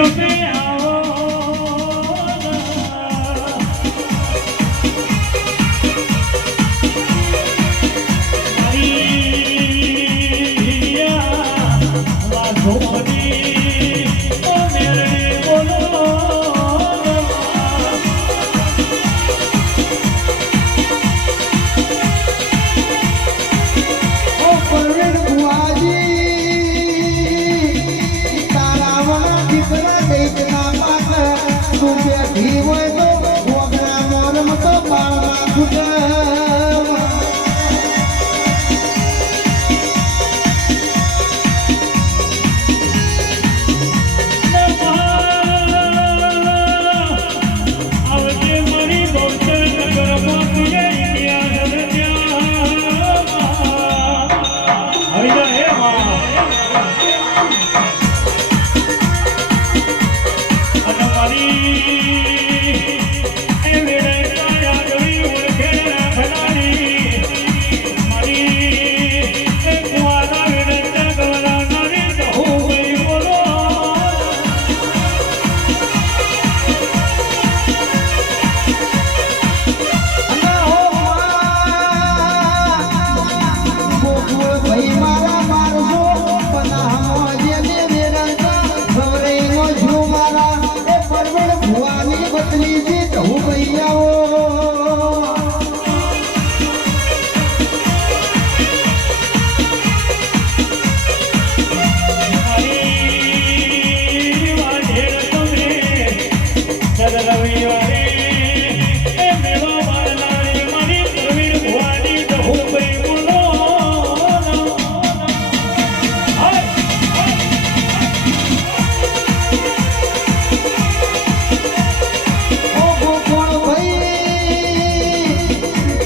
Jump in. Yeah. You.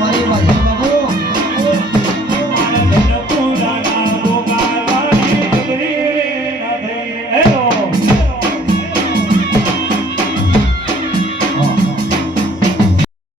મારી બાજુમાં